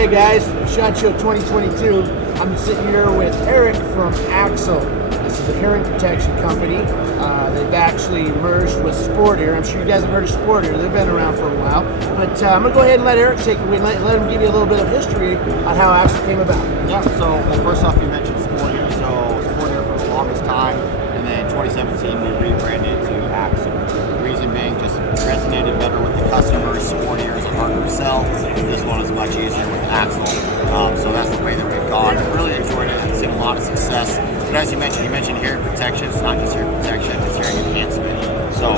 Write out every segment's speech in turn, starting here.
Hey guys, SHOT Show 2022. I'm sitting here with Eric from Axil. This is a hearing protection company. They've actually merged with Sport Ear. I'm sure you guys have heard of Sport Ear. They've been around for a while. But I'm going to go ahead and let Eric take it away and let him give you a little bit of history on how Axil came about. Yeah, so first off, you mentioned Sport Ear. So Sport Ear for the longest time, and then 2017 we rebranded to Axil. The reason being just resonated better with the customers. Sport Ear is harder to sell. This one is much easier with Axil. So that's the way that we've gone. Really enjoyed it and seen a lot of success. But as you mentioned hearing protection. It's not just hearing protection, it's hearing enhancement. So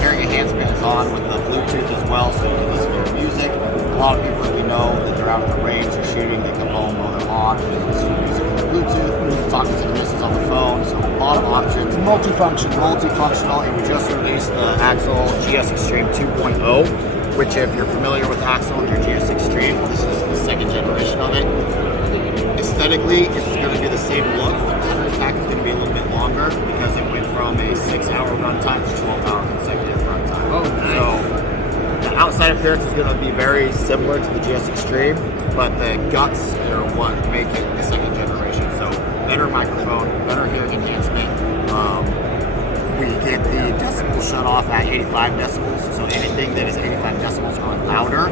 hearing enhancement is on with the Bluetooth as well, so you can listen to your music. A lot of people that we know that they're out at the range, they're shooting, they come home while they're on, they can listen to music with their Bluetooth, talking to the missus on the phone. So a lot of options. Multifunctional, and we just released the Axil GS Extreme 2.0, which if you're familiar with Axil and your GS Extreme, this is the second generation of it. Aesthetically, it's going to be the same look. The battery pack is going to be a little bit longer because it went from a 6-hour runtime to 12-hour consecutive runtime. Oh, nice. So the outside appearance is going to be very similar to the GS Extreme, but the guts are what make it the second generation. So better microphone, better hearing enhancement. We get the decibel shut off at 85 decibels. So anything that is 85 decibels or louder,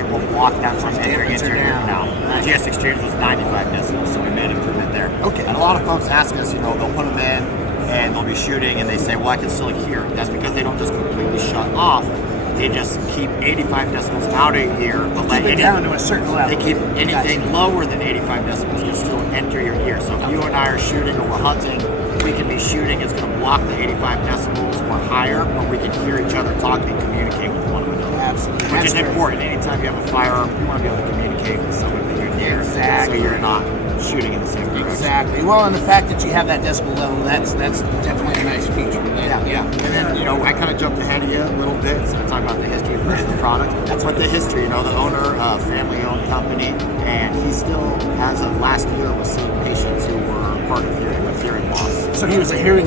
it will block that from entering into your ear canal. The GS Extremes was 95 decibels, so we made an improvement there. Okay. And a lot of folks ask us, they'll put them in and they'll be shooting and they say, well, I can still hear. That's because they don't just completely shut off. They just keep 85 decibels out of your ear, but let it down to a certain level. They keep anything lower than 85 decibels can still enter your ear. So if you and I are shooting or we're hunting, we can be shooting. It's going to block the 85 decibels or higher, but we can hear each other talk and communicate with one another. Absolutely. Which is important. Anytime you have a firearm, you want to be able to communicate with someone that you're near. Exactly. So you're not shooting in the same direction. Exactly. Well, and the fact that you have that decibel level, that's definitely a nice feature. Yeah. And then, I kind of jumped ahead of you a little bit, so I talk about the history of the product. That's what the history, the owner, family-owned company, and he still, as of last year, was seeing patients who were part of hearing loss. So he was a hearing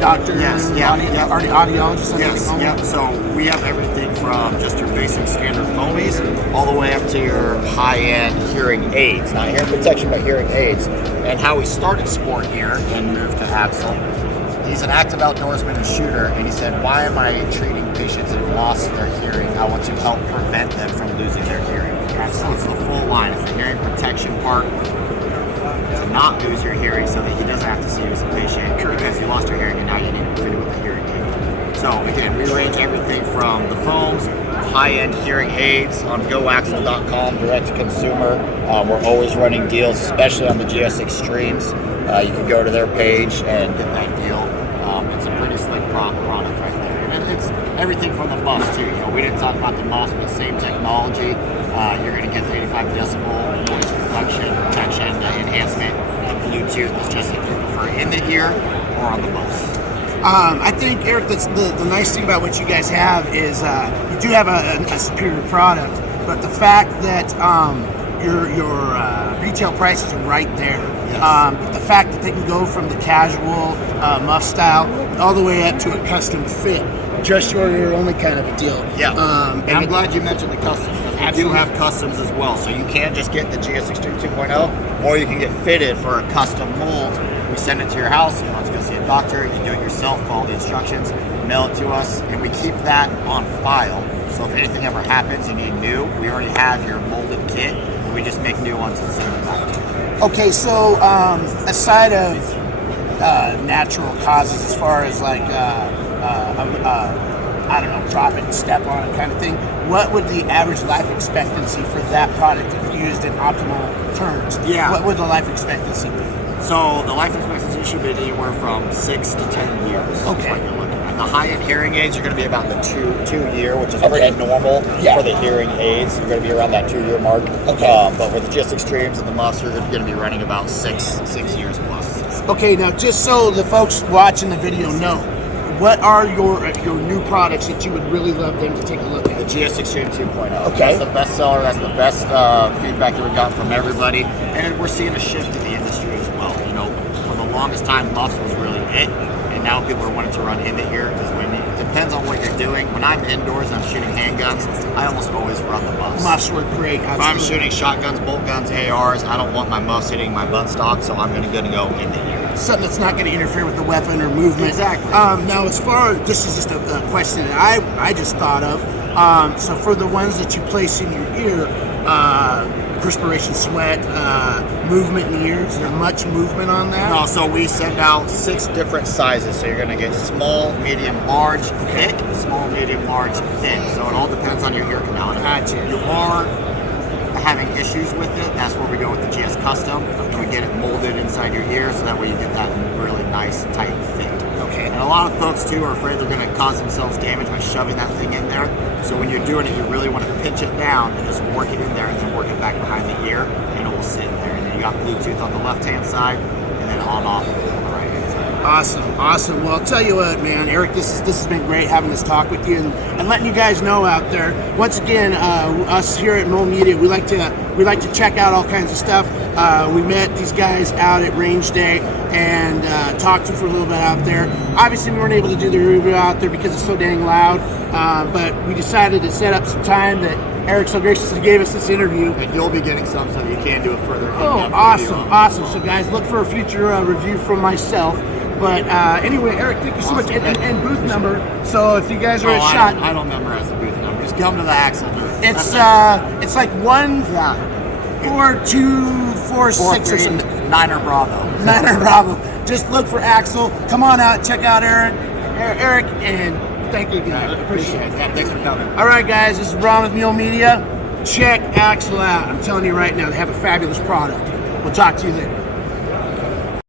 doctor, yes, audiologist. Yes. So we have everything from just your basic standard foamies all the way up to your high-end hearing aids. Not hearing protection, but hearing aids. And how we started Sport Ear and moved to Axil. He's an active outdoorsman and shooter, and he said, why am I treating patients that have lost their hearing? I want to help prevent them from losing their hearing. So it's the full line. It's the hearing protection part to not lose your hearing so that he doesn't have to see you as a patient because you lost your hearing and now you need to fit it with a hearing aid. So again, we range everything from the foams, high-end hearing aids on goaxil.com, direct to consumer. We're always running deals, especially on the GS Extremes. You can go to their page and get that deal. It's a pretty slick product right there. And it's everything from the muff too. We didn't talk about the muff, but same technology. You're going to get the 85 decibel noise protection, enhancement, and Bluetooth. It's just if you prefer in the ear or on the bus. I think, Eric, that's the nice thing about what you guys have is you do have a superior product, but the fact that your retail prices are right there. Yes. The fact that they can go from the casual muff style all the way up to a custom fit, just your only kind of a deal. Yeah. And I'm glad you mentioned the customs. We do have customs as well, so you can just get the GS Extreme 2.0, or you can get fitted for a custom mold. We send it to your house. You want to go see a doctor, you do it yourself, follow the instructions, mail it to us, and we keep that on file. So if anything ever happens, you need new, we already have your molded kit, and we just make new ones and send them back to you. Okay, so aside of natural causes, as far as like I don't know, drop it and step on it kind of thing, what would the average life expectancy for that product if used in optimal terms? Yeah. What would the life expectancy be? So the life expectancy should be anywhere from 6 to 10 years. Okay. What you're looking at. The high-end hearing aids are going to be about the two year, which is pretty normal for the hearing aids. You're going to be around that 2-year mark. Okay. But with the GS Extremes and the muffs, you're going to be running about 6 years plus. Okay, now just so the folks watching the video know, what are your new products that you would really love them to take a look at? The GS Extreme 2.0. Okay. That's the best seller. That's the best feedback that we got from everybody. And we're seeing a shift in the industry as well. For the longest time, muffs was really it. And now people are wanting to run in the ear because we need to depends on what you're doing. When I'm indoors and I'm shooting handguns, I almost always run the muffs. Muffs work great. If I'm shooting shotguns, bolt guns, ARs, I don't want my muffs hitting my buttstock, so I'm gonna go in the ear. Something that's not going to interfere with the weapon or movement. Exactly. Now, as far as this is just a question that I just thought of. So for the ones that you place in your ear, perspiration, sweat, movement in the ear, is there much movement on that? No, so we send out 6 different sizes. So you're gonna get small, medium, large, thick, small, medium, large, thin. So it all depends on your ear canal. Gotcha. If you are having issues with it, that's where we go with the GS Custom, and we get it molded inside your ear, so that way you get that really nice, tight fit. Okay. And a lot of folks too are afraid they're going to cause themselves damage by shoving that thing in there. So when you're doing it, you really want to pinch it down and just work it in there, and then work it back behind the ear, and it will sit in there. And then you got Bluetooth on the left-hand side, and then on/off on the right-hand side. Awesome. Well, I'll tell you what, man, Eric, this has been great having this talk with you and letting you guys know out there. Once again, us here at Muhl Media, we like to check out all kinds of stuff. We met these guys out at Range Day and talked to them for a little bit out there. Obviously, we weren't able to do the review out there because it's so dang loud, but we decided to set up some time that Eric so graciously gave us this interview. And you'll be getting some, so you can do a further in-depth awesome. So guys, look for a future review from myself. But anyway, Eric, thank you so much. And booth number. So if you guys are at shot, I don't memorize the booth number. Just come to the Axil booth. It's like 14246 or something. 9er Bravo. 9er Bravo. Just look for Axil. Come on out, check out Eric, and thank you again. I appreciate it. Yeah, thanks for coming. All right, guys, this is Ron with Muhl Media. Check Axil out. I'm telling you right now, they have a fabulous product. We'll talk to you later.